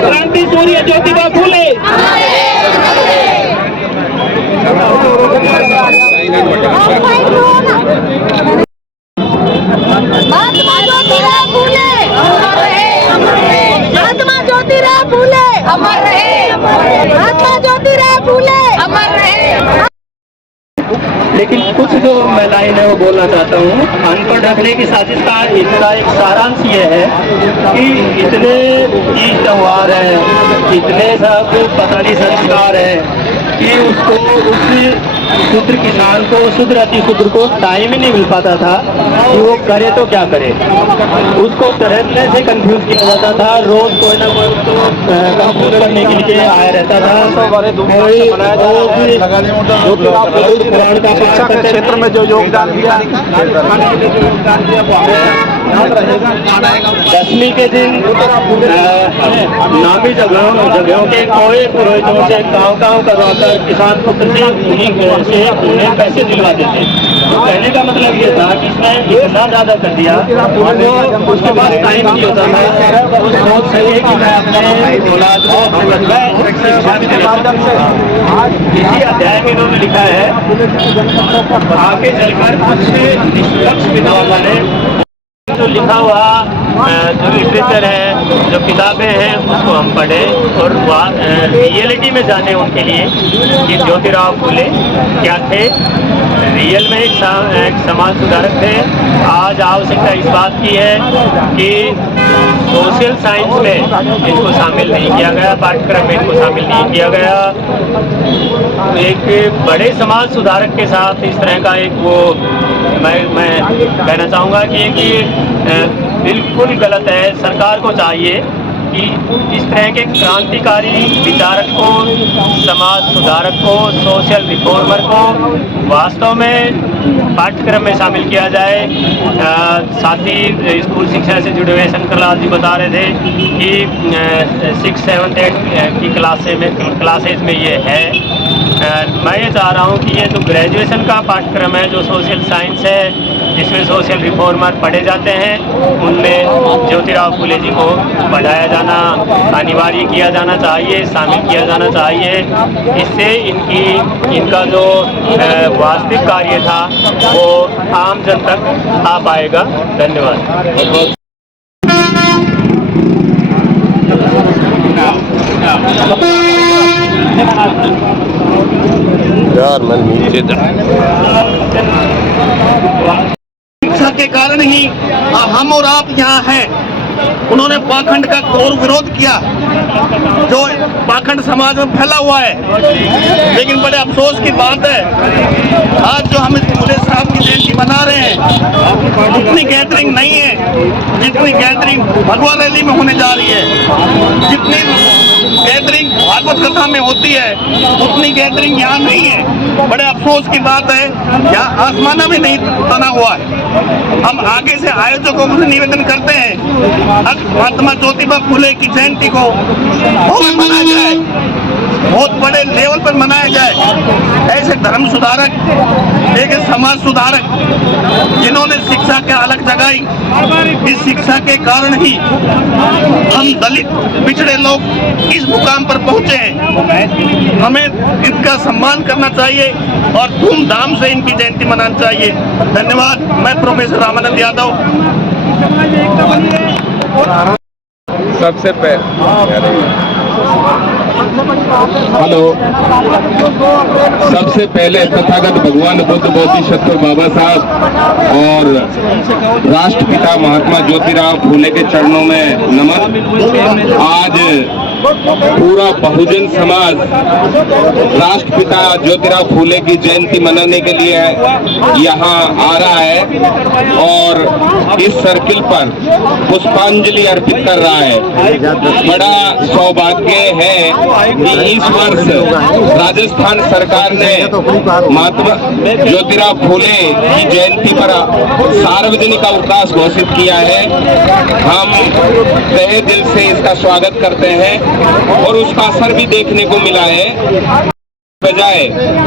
क्रांति सूर्य ज्योतिबा फुले। महात्मा ज्योतिराव फुले अमर रहे, महात्मा ज्योतिराव फुले अमर रहे, महात्मा ज्योतिराव फुले अमर रहे। लेकिन कुछ जो मैं लाइन है वो बोलना चाहता हूँ। अनपढ़ रखने की साजिश का इसका एक सारांश ये है कि इतने तीज त्योहार हैं, इतने सब पता नहीं संस्कार हैं कि उसको उस शूद्र किसान को, शूद्र अति शूद्र को टाइम ही नहीं मिल पाता था कि वो करे तो क्या करे। उसको तरह से कंफ्यूज किया जाता था, रोज कोई ना कोई उसको कंफ्यूज करने के लिए आया रहता था। शिक्षा के क्षेत्र में जो योगदान दिया, दशमी के दिन नामी जगहों के कोई पुरोहितों से गाँव करवाकर किसान पुत्र से उन्हें पैसे दिलवाते थे। तो कहने का मतलब ये था कि इसने इतना ज्यादा कर दिया, उसके पास टाइम नहीं होता था वो सोच सके कि मैं अपने औलाद को इसी अध्याय में इन्होंने लिखा है, आगे चलकर कुछ निष्पक्ष विधाओं वाले जो लिखा हुआ जो लिटरेचर है, जो किताबें हैं, उसको हम पढ़ें और रियलिटी में जाने उनके लिए कि ज्योतिराव फुले क्या थे, रियल में एक समाज सुधारक थे। आज आवश्यकता इस बात की है कि सोशल साइंस में इनको शामिल नहीं किया गया, पाठ्यक्रम में इनको शामिल नहीं किया गया। एक बड़े समाज सुधारक के साथ इस तरह का एक वो मैं कहना चाहूँगा कि बिल्कुल गलत है। सरकार को चाहिए कि इस तरह के क्रांतिकारी विचारक को, समाज सुधारक को, सोशल रिफॉर्मर को वास्तव में पाठ्यक्रम में शामिल किया जाए। साथ ही स्कूल शिक्षा से जुड़े हुए शंकर लाल जी बता रहे थे कि 6, 7, 8 की क्लासेज में ये है। मैं ये चाह रहा हूँ कि ये जो ग्रेजुएशन का पाठ्यक्रम है, जो सोशल साइंस है, जिसमें सोशल रिफॉर्मर पढ़े जाते हैं, उनमें ज्योतिराव फुले जी को पढ़ाया जाना अनिवार्य किया जाना चाहिए, शामिल किया जाना चाहिए। इससे इनका जो वास्तविक कार्य था वो आम जन तक आ पाएगा। धन्यवाद। यार मैं नीचे शिक्षा के कारण ही हम और आप यहाँ हैं। उन्होंने पाखंड का घोर विरोध किया जो पाखंड समाज में फैला हुआ है। लेकिन बड़े अफसोस की बात है, आज जो हम इस फुले साहब की जयंती मना रहे हैं, उतनी गैदरिंग नहीं है जितनी गैदरिंग भगवा रैली में होने जा रही है। जितनी गैदरिंग भागवत कथा में होती है उतनी गैदरिंग यहाँ नहीं है। बड़े अफसोस की बात है, यहाँ आसमाना भी नहीं बना हुआ है। हम आगे से आयोजकों से निवेदन करते हैं, महात्मा ज्योतिबा फुले की जयंती को मनाया जाए, बहुत बड़े लेवल पर मनाया जाए। ऐसे धर्म सुधारक, एक समाज सुधारक जिन्होंने शिक्षा के अलग जगाई, इस शिक्षा के कारण ही हम दलित पिछड़े लोग इस मुकाम पर पहुंचे हैं। हमें इनका सम्मान करना चाहिए और धूमधाम से इनकी जयंती मनाना चाहिए। धन्यवाद। मैं प्रोफेसर रामानंद यादव। सबसे पहले हेलो, सबसे पहले तथागत भगवान बुद्ध बोधिसत्व बाबा साहब और राष्ट्रपिता महात्मा ज्योतिराव फुले के चरणों में नमन। आज पूरा बहुजन समाज राष्ट्रपिता ज्योतिराव फूले की जयंती मनाने के लिए यहाँ आ रहा है और इस सर्किल पर पुष्पांजलि अर्पित कर रहा है। बड़ा सौभाग्य है कि इस वर्ष राजस्थान सरकार ने महात्मा ज्योतिराव फूले की जयंती पर सार्वजनिक अवकाश घोषित किया है। हम तहे दिल से इसका स्वागत करते हैं और उसका असर भी देखने को मिला है। बजाय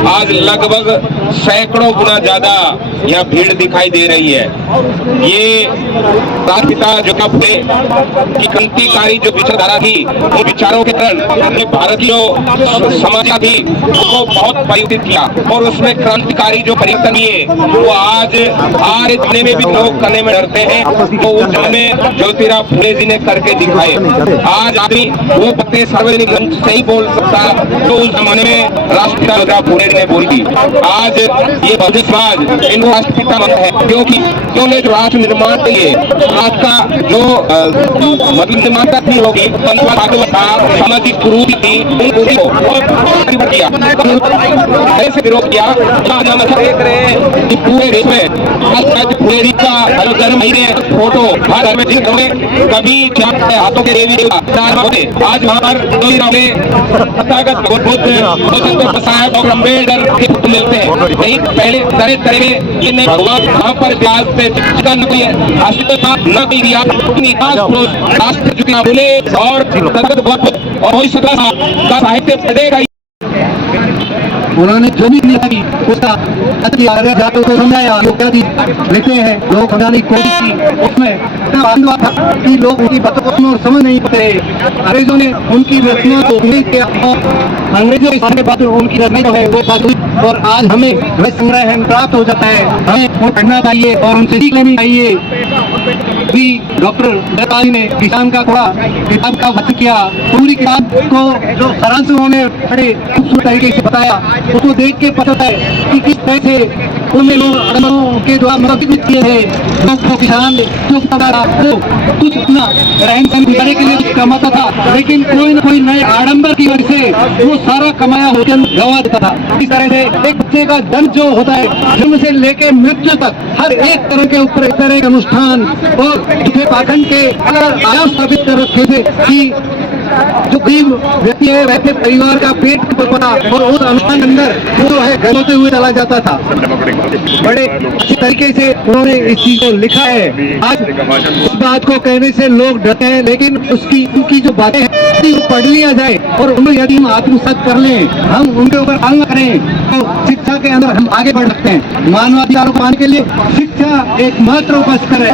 आज लगभग सैकड़ों गुना ज्यादा यहाँ भीड़ दिखाई दे रही है। ये राष्ट्रपिता ज्योतिराव फूले की क्रांतिकारी जो विचारधारा थी, उन विचारों के कारण हमने भारतीय समाज भी को बहुत परिवर्तित किया और उसमें क्रांतिकारी जो परिवर्तन किए वो आज जमाने में भी लोग करने में डरते हैं, तो उस जमाने में ज्योतिराव फूले जी ने करके दिखाए। आज आदमी वो बातें सार्वजनिक मंच से ही बोल सकता तो उस जमाने में राष्ट्रपिता ज्योतिराव फूले जी ने बोली। आज ये बहुजन समाज इन राष्ट्रपिता मन है, क्योंकि जो राष्ट्र निर्माण के लिए आज का जो मतलब निर्माण थी होगी सामाजिक कुरीति थी उनको किया ऐसे विरोध किया। आज हम देख रहे हैं कि पूरे देश में फूले जी का हर घर महीने फोटो हर घर में दिख रहे, कभी चार हाथों के देवी देवता आज वहाँ पर साहब और अम्बेडकर के फोटो मिलते हैं। नहीं पहले तरह तरह के भगवान वहाँ पर ब्याज से न कोई अस्तित्व था न कोई राष्ट्र ज्योतिराव फूले और वही का साहित्य पढ़ेगा। उन्होंने जो भी लिखी उसका जातों को समझाया, इत्यादि लिखते हैं लोग समझाने की कोशिश की। उसमें था कि लोग उनकी बातों को और समझ नहीं पाते। अंग्रेजों ने उनकी रचना को नहीं किया और अंग्रेजों के सामने बात उनकी रचना जो है वो बात हुई और आज हमें वह संग्रह प्राप्त हो जाता है। हमें वो पढ़ना चाहिए और उनसे सीख लेनी चाहिए। भी डॉक्टर दयाल ने किसान का थोड़ा किताब का वचन किया, पूरी किताब को जो सारांश उन्होंने बड़े खूबसूरत तरीके से बताया, उसको देख के पता है कि किस तरह से उनमें लोग के द्वारा मदद किए थे। लोग किसान जो कुछ अपना रहन सहन गुजारे के लिए कुछ कमाता था, लेकिन कोई ना कोई नए आडंबर की वजह से वो सारा कमाया होकर गवा देता था। इस तरह से एक बच्चे का जन्म जो होता है, जन्म से लेके मृत्यु तक हर एक तरह के ऊपर एक तरह के अनुष्ठान और पाखंड के आयाम स्थापित कर रखे थे कि जो गरीब व्यक्ति है वैसे परिवार का पेट पला और उस अनुष्ठान के अंदर वो जो है गलते हुए चला जाता था। बड़े अच्छी तरीके से उन्होंने इस चीज को लिखा है। आज इस बात को कहने से लोग डरते हैं, लेकिन उनकी जो बातें हैं वो पढ़ लिया जाए और उनको यदि हम आत्मसात कर लें, हम उनके ऊपर अमल करें तो शिक्षा के अंदर हम आगे बढ़ सकते हैं। मानवाधिकारों को पाने के लिए शिक्षा एकमात्र उपस्कर है।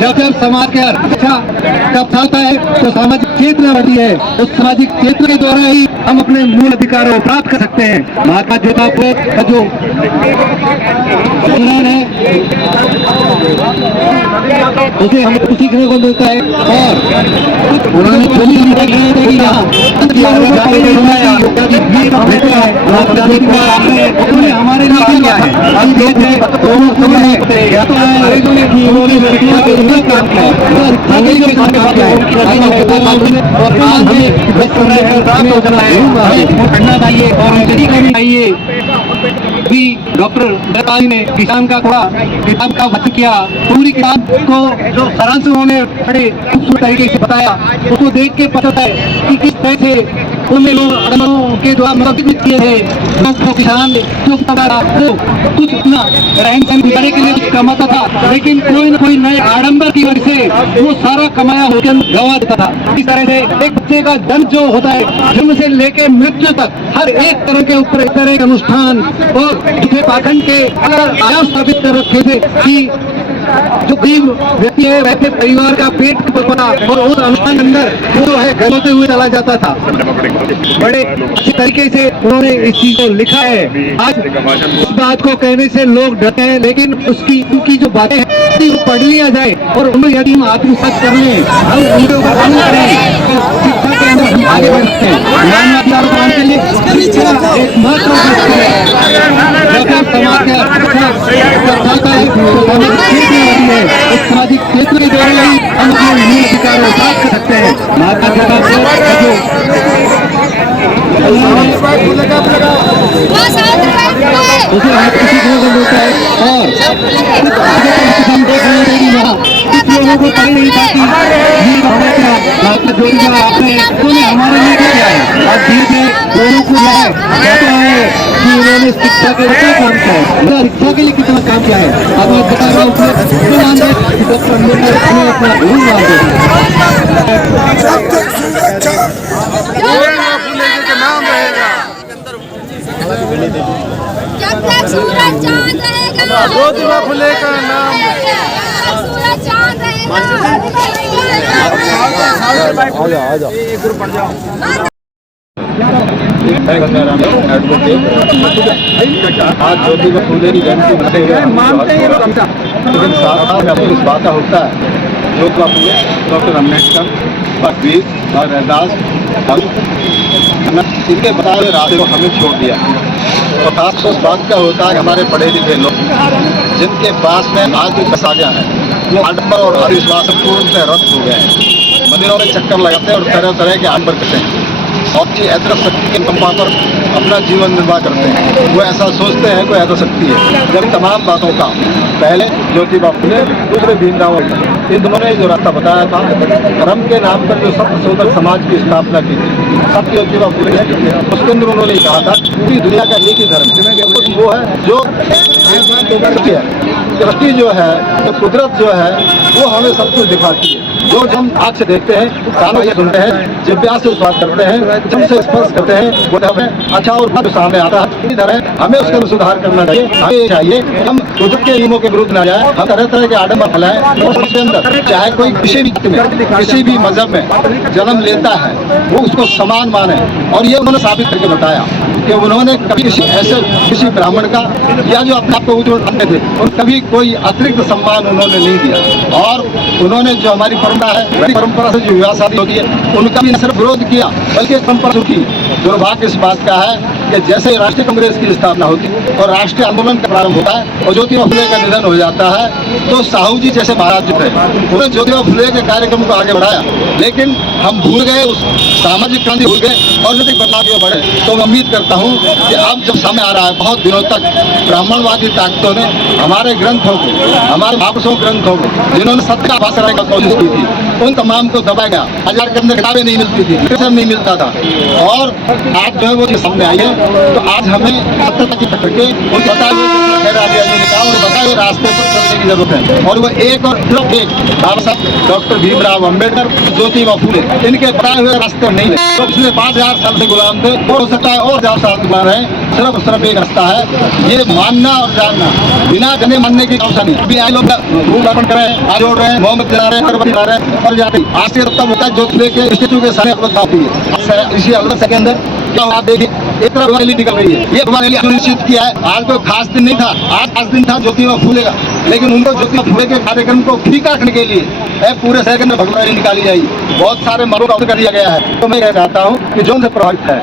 जब समाज के शिक्षा जब आता है तो सामाजिक क्षेत्र बढ़ती है, उस सामाजिक क्षेत्र के द्वारा ही हम अपने मूल अधिकारों को प्राप्त कर सकते हैं। महात्मा ज्योतिराव फूले का जो संविधान है उसे हमें कुछ सीखने को मिलता है और उन्होंने जो भी हमारे लिए क्या है, हम देश है दोनों समय या तो और आज हमें प्राप्त हो जाना है, हमें पढ़ना चाहिए और करनी चाहिए। भी डॉक्टर दयाल ने किसान का थोड़ा किताब का वचन किया, पूरी किताब को जो सारांश उन्होंने बड़े खूबसूरत तरीके से बताया, उसको देख के पता है कि किस तरह से उनमें लोग के द्वारा मदद किए थे। लोग किसान जो कुछ अपना रहन सहन गुजारे के लिए कुछ कमाता था, लेकिन कोई ना कोई नए आडंबर की वजह से वो सारा कमाया होकर गवा देता था। इस तरह से एक बच्चे का जन्म जो होता है, जन्म से लेके मृत्यु तक हर एक तरह के ऊपर एक तरह के अनुष्ठान और पाखंड के आयाम स्थापित कर रखे थे कि जो गरीब व्यक्ति है वैसे परिवार का पेट पला और उस अनुष्ठान के अंदर वो जो है गलते हुए चला जाता था। बड़े अच्छी तरीके से उन्होंने इस चीज को लिखा है। आज इस बात को कहने से लोग डरते हैं, लेकिन उनकी जो बातें हैं वो पढ़ लिया जाए और उनको यदि हम आत्मसात कर लें, हम उनके ऊपर अमल करें तो शिक्षा के अंदर हम आगे बढ़ सकते हैं। मानवाधिकार आंदोलन के लिए शिक्षा एक महत्वपूर्ण क्षेत्र है। जब समाज के चलता है तो सामाजिक क्षेत्र होती है, उस सामाजिक क्षेत्र के द्वारा ही हम अपने मूल अधिकार को प्राप्त कर सकते हैं। महात्मा गांधी उसे हर किसी को होता है और हम देख रहे हैं कि वहाँ कुछ लोगों को पता नहीं था कि ये महात्मा ज्योतिबा आपने हमारे लिए क्या है। और धीरे लोगों को जो है कहते हैं कि उन्होंने शिक्षा के लिए क्या काम किया है, शिक्षा के लिए कितना काम किया है। अब मैं बता रहा हूँ उसमें मानते डॉक्टर अम्बेडकर अपने अपना गुरु मानते जब तक सूरज चांद रहेगा ज्योतिबा फुले का नाम सूरज चांद रहेगा। आज ज्योतिबा फुले की जयंती मनाते हुए लेकिन साथ में आपको इस बात का होता है ज्योतिबा फुले, डॉक्टर अम्बेडकर, वीर और रैदास इनके बताए हुए रास्ते को हमें छोड़ दिया। और खास इस बात का होता है हमारे पढ़े लिखे लोग जिनके पास में आज भी पैसा गया है वो आडंबर और अविश्वास पूर्ण से रद्द हो गए हैं। मंदिरों में चक्कर लगाते हैं और तरह तरह के आडंबर करते हैं और की ऐतरफ शक्ति के कंपा पर अपना जीवन निर्वाह करते हैं। वो ऐसा सोचते हैं कोई ऐसा शक्ति है। जब तमाम बातों का पहले ज्योतिबा फुले, दूसरे भीमराव अम्बेडकर, इन दोनों ने जो रास्ता बताया था धर्म के नाम पर जो सत्य शोधक समाज की स्थापना की थी सत्य ज्योतिबा फुले उसके अंदर उन्होंने कहा था पूरी दुनिया का एक ही धर्म वो है जो दृष्टि जो है तो कुदरत जो है वो हमें सब कुछ दिखाती है। जो हम आँख से देखते हैं, कानों से सुनते हैं, जिह्वा से स्वाद करते हैं, जब से स्पर्श करते हैं वो हमें अच्छा और बुरा सामने आता है। इधर है हमें उसका सुधार करना चाहिए। हमें चाहिए हम कुदरत के नियमों के विरुद्ध न जाए, हम तरह तरह के आडंबर फैलाएं और उसके अंदर चाहे कोई किसी भी किसी भी मजहब में जन्म लेता है वो उसको समान माने। और ये उन्होंने साबित करके बताया कि उन्होंने कभी किसी ब्राह्मण का या जो अपने आप को ऊंचे थे और कभी कोई अतिरिक्त सम्मान उन्होंने नहीं दिया। और उन्होंने जो हमारी परंपरा है परंपरा से जो विवाह शादी होती है उनका भी न सिर्फ विरोध किया बल्कि परंपरा सुखी। दुर्भाग्य इस बात का है कि जैसे राष्ट्रीय कांग्रेस की स्थापना होती और राष्ट्रीय आंदोलन का प्रारंभ होता है और ज्योतिबा फुले का निधन हो जाता है तो साहू जी जैसे महाराज जो थे उन्होंने ज्योतिबा फुले के कार्यक्रम को आगे बढ़ाया लेकिन हम भूल गए, उस सामाजिक क्रांति भूल गए और नैतिक बदलाव की ओर बढ़े। तो मैं उम्मीद करता हूँ कि अब जब सामने आ रहा है बहुत दिनों तक ब्राह्मणवादी ताकतों ने हमारे ग्रंथों को हमारे महापुरुषों ग्रंथों को जिन्होंने सत्य का भाषा करने की कोशिश की थी उन तमाम को दबाया गया। हजार के अंदर किताबें नहीं मिलती थी, लिटरेचर नहीं मिलता था और आज जो है वो चीज सामने आई है। तो आज हमें सत्यता की पकड़ के उन बताए हुए बताए हुए रास्ते पर चलने की जरूरत है। और वो एक और सिर्फ एक बाबा साहब डॉक्टर भीमराव अम्बेडकर, ज्योतिबा फुले इनके बताए हुए रास्ते नहीं है। तो पिछले 5000 साल से गुलाम थे और हो सकता है और 1000 साल से गुलाम है। सिर्फ एक रास्ता है ये मानना और जानना, बिना जाने मानने की अवसर नहीं। अभी आए लोग फूल अर्पण कर रहे हैं, आज जोड़ रहे हैं, मोहम्मद जला रहे हैं, अगरबत्ती जला रहे हैं और जाते आज से तब होता है जो लेके स्टेचू के सामने होती है। इसी अल्लाह के अंदर क्या आप देखिए एक तरफ रैली निकल रही है। ये हमारे लिए सुनिश्चित किया है। आज कोई खास दिन नहीं था, आज खास दिन था ज्योतिबा फुले का, लेकिन उनको ज्योतिबा फुले के कार्यक्रम को फीका करने के लिए पूरे शहर के अंदर भगवा रैली निकाली जाएगी। बहुत सारे मरों का कर दिया गया है। तो मैं कह चाहता हूँ कि जो उनसे प्रभावित है,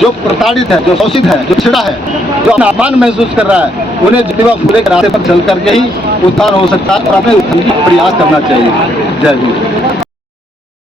जो प्रताड़ित है, जो शोषित है, जो छिड़ा है, जो अपना अपमान महसूस कर रहा है उन्हें ज्योतिबा फुले के रास्ते पर चल करके ही उत्थान हो सकता है और अपने उत्थान की प्रयास करना चाहिए। जय हिंद।